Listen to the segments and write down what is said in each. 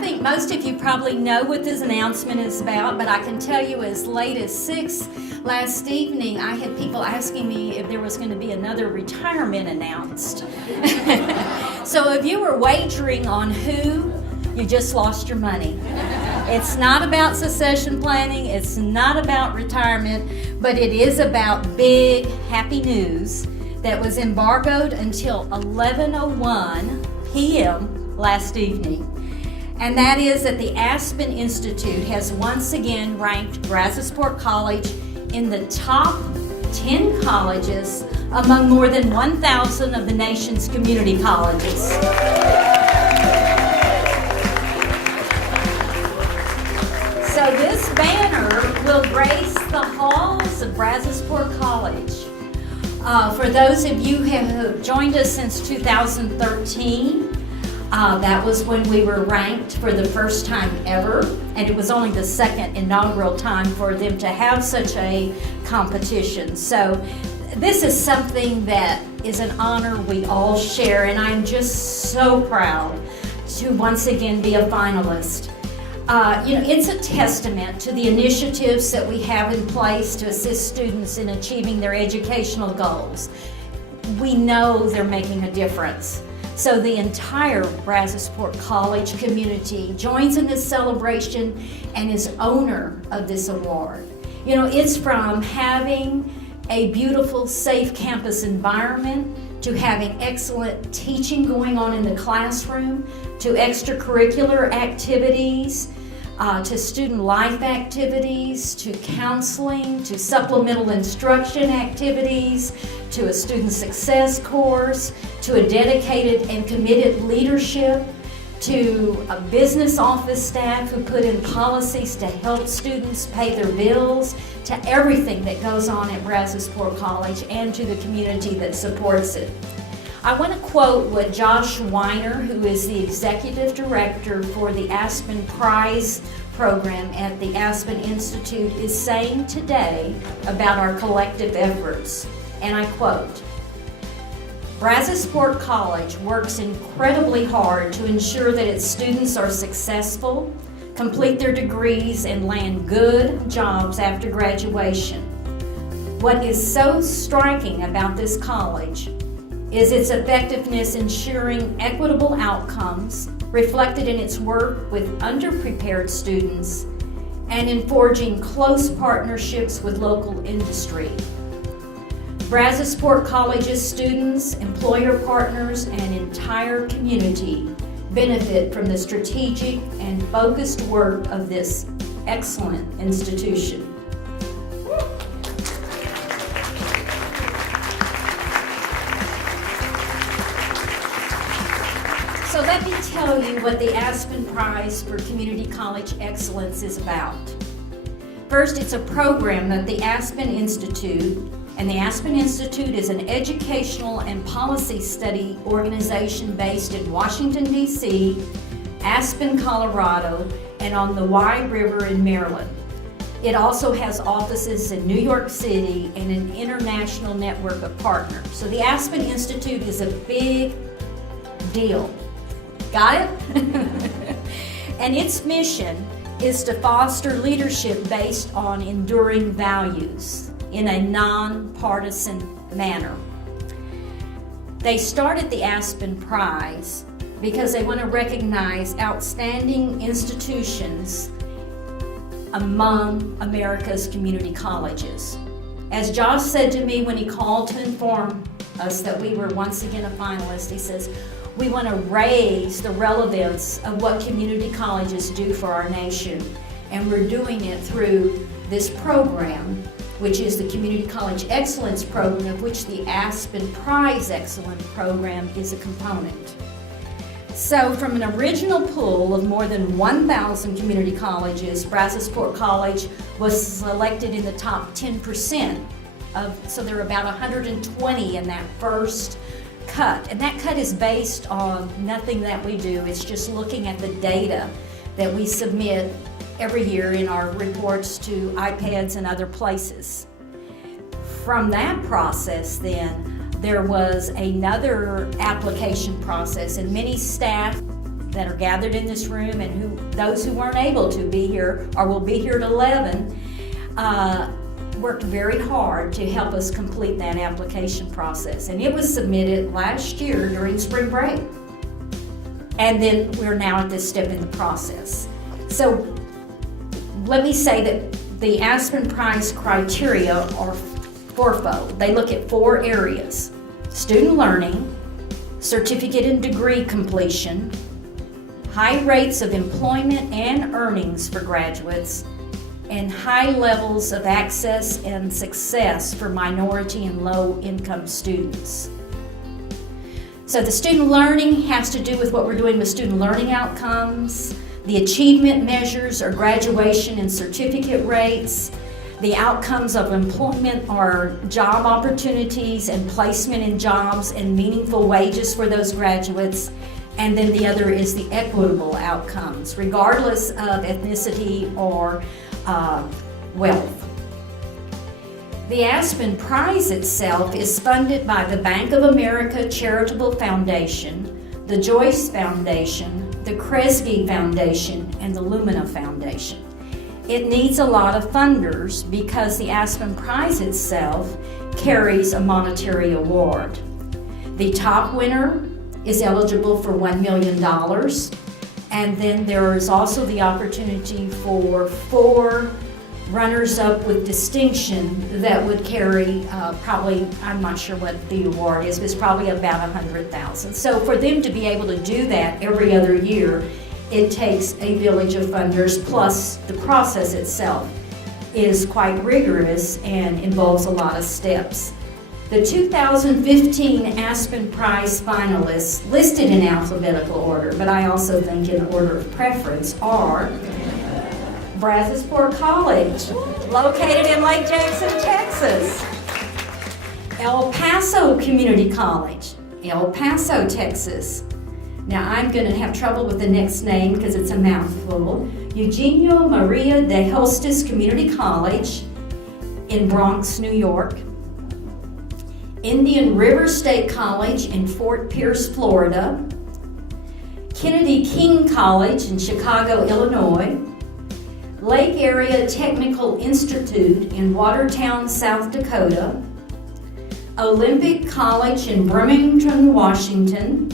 think most of you probably know what this announcement is about, but I can tell you as late as 6 last evening, I had people asking me if there was going to be another retirement announced. So if you were wagering on who, you just lost your money. It's not about succession planning, it's not about retirement, but it is about big, happy news that was embargoed until 11:01 p.m. last evening. And that is that the Aspen Institute has once again ranked Brazosport College in the top 10 colleges among more than 1,000 of the nation's community colleges. So this banner will grace the halls of Brazosport College. For those of you who have joined us since 2013, that was when we were ranked for the first time ever, and it was only the second inaugural time for them to have such a competition. So this is something that is an honor we all share, and I'm just so proud to once again be a finalist. It's a testament to the initiatives that we have in place to assist students in achieving their educational goals. We know they're making a difference. So the entire Brazosport College community joins in this celebration and is owner of this award. It's from having a beautiful, safe campus environment, to having excellent teaching going on in the classroom, to extracurricular activities, to student life activities, to counseling, to supplemental instruction activities, to a student success course, to a dedicated and committed leadership, to a business office staff who put in policies to help students pay their bills, to everything that goes on at Brazosport College and to the community that supports it. I want to quote what Josh Weiner, who is the Executive Director for the Aspen Prize program at the Aspen Institute, is saying today about our collective efforts. And I quote, "Brazosport College works incredibly hard to ensure that its students are successful, complete their degrees, and land good jobs after graduation. What is so striking about this college is its effectiveness ensuring equitable outcomes reflected in its work with underprepared students and in forging close partnerships with local industry. Brazosport College's students, employer partners, and entire community benefit from the strategic and focused work of this excellent institution." So let me tell you what the Aspen Prize for Community College Excellence is about. First, it's a program that the Aspen Institute, and the Aspen Institute is an educational and policy study organization based in Washington, D.C., Aspen, Colorado, and on the Wye River in Maryland. It also has offices in New York City and an international network of partners. So the Aspen Institute is a big deal. Got it? And its mission is to foster leadership based on enduring values in a nonpartisan manner. They started the Aspen Prize because they want to recognize outstanding institutions among America's community colleges. As Josh said to me when he called to inform us that we were once again a finalist, he says, "We want to raise the relevance of what community colleges do for our nation, and we're doing it through this program, which is the Community College Excellence Program, of which the Aspen Prize Excellence Program is a component." So from an original pool of more than 1,000 community colleges, Brazosport College was selected in the top 10% so there are about 120 in that first cut. And that cut is based on nothing that we do. It's just looking at the data that we submit every year in our reports to iPads and other places. From that process then, there was another application process, and many staff that are gathered in this room, and those who weren't able to be here or will be here at 11, worked very hard to help us complete that application process. And it was submitted last year during spring break. And then we're now at this step in the process. So let me say that the Aspen Prize criteria are fourfold. They look at 4 areas: student learning, certificate and degree completion, high rates of employment and earnings for graduates, and high levels of access and success for minority and low-income students. So the student learning has to do with what we're doing with student learning outcomes. The achievement measures are graduation and certificate rates. The outcomes of employment are job opportunities and placement in jobs and meaningful wages for those graduates. And then the other is the equitable outcomes, regardless of ethnicity or wealth. The Aspen Prize itself is funded by the Bank of America Charitable Foundation, the Joyce Foundation, the Kresge Foundation, and the Lumina Foundation. It needs a lot of funders because the Aspen Prize itself carries a monetary award. The top winner is eligible for $1 million, and then there is also the opportunity for 4 runners-up with distinction that would carry probably, I'm not sure what the award is, but it's probably about $100,000. So for them to be able to do that every other year, it takes a village of funders, plus the process itself is quite rigorous and involves a lot of steps. The 2015 Aspen Prize finalists, listed in alphabetical order, but I also think in order of preference, are Brazosport College, located in Lake Jackson, Texas. El Paso Community College, El Paso, Texas. Now I'm going to have trouble with the next name because it's a mouthful. Eugenio Maria de Hostis Community College in Bronx, New York. Indian River State College in Fort Pierce, Florida. Kennedy King College in Chicago, Illinois. Lake Area Technical Institute in Watertown, South Dakota. Olympic College in Bremerton, Washington.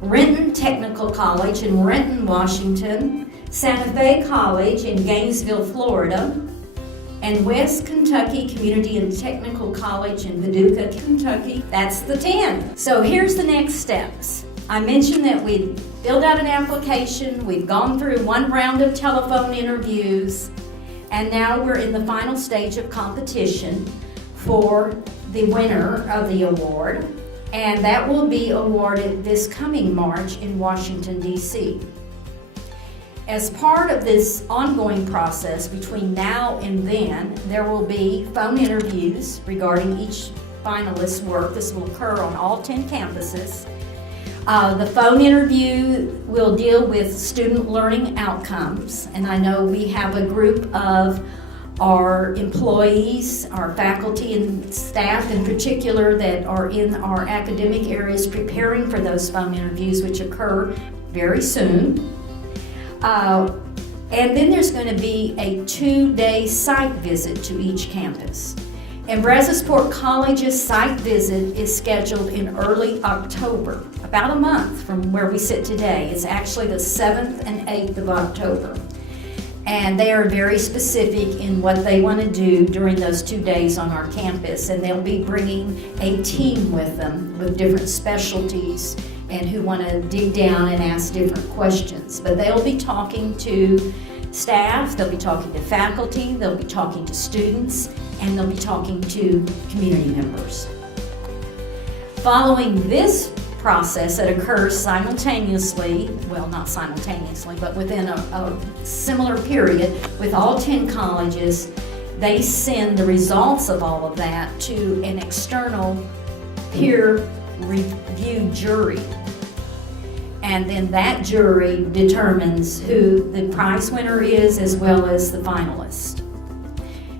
Renton Technical College in Renton, Washington. Santa Fe College in Gainesville, Florida. And West Kentucky Community and Technical College in Paducah, Kentucky. That's the 10. So here's the next steps. I mentioned that we filled out an application, we've gone through 1 round of telephone interviews, and now we're in the final stage of competition for the winner of the award, and that will be awarded this coming March in Washington, D.C. As part of this ongoing process between now and then, there will be phone interviews regarding each finalist's work. This will occur on all 10 campuses. The phone interview will deal with student learning outcomes, and I know we have a group of our employees, our faculty and staff in particular, that are in our academic areas preparing for those phone interviews, which occur very soon. And then there's going to be a 2-day site visit to each campus. And Brazosport College's site visit is scheduled in early October, about a month from where we sit today. It's actually the 7th and 8th of October. And they are very specific in what they want to do during those 2 days on our campus. And they'll be bringing a team with them with different specialties and who want to dig down and ask different questions. But they'll be talking to staff, they'll be talking to faculty, they'll be talking to students, and they'll be talking to community members. Following this process that occurs simultaneously, well, not simultaneously, but within a similar period with all 10 colleges, they send the results of all of that to an external peer review jury. And then that jury determines who the prize winner is as well as the finalist.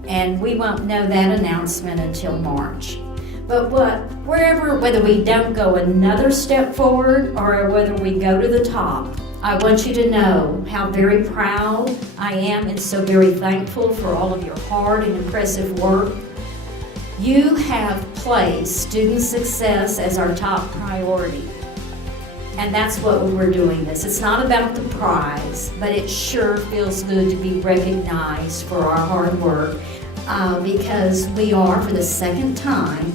And we won't know that announcement until March. But whether we don't go another step forward or whether we go to the top, I want you to know how very proud I am and so very thankful for all of your hard and impressive work. You have placed student success as our top priority. And that's what we're doing this. It's not about the prize, but it sure feels good to be recognized for our hard work because we are, for the second time,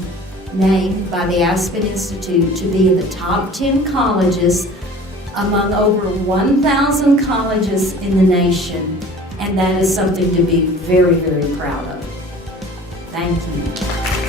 named by the Aspen Institute to be in the top 10 colleges among over 1,000 colleges in the nation. And that is something to be very, very proud of. Thank you.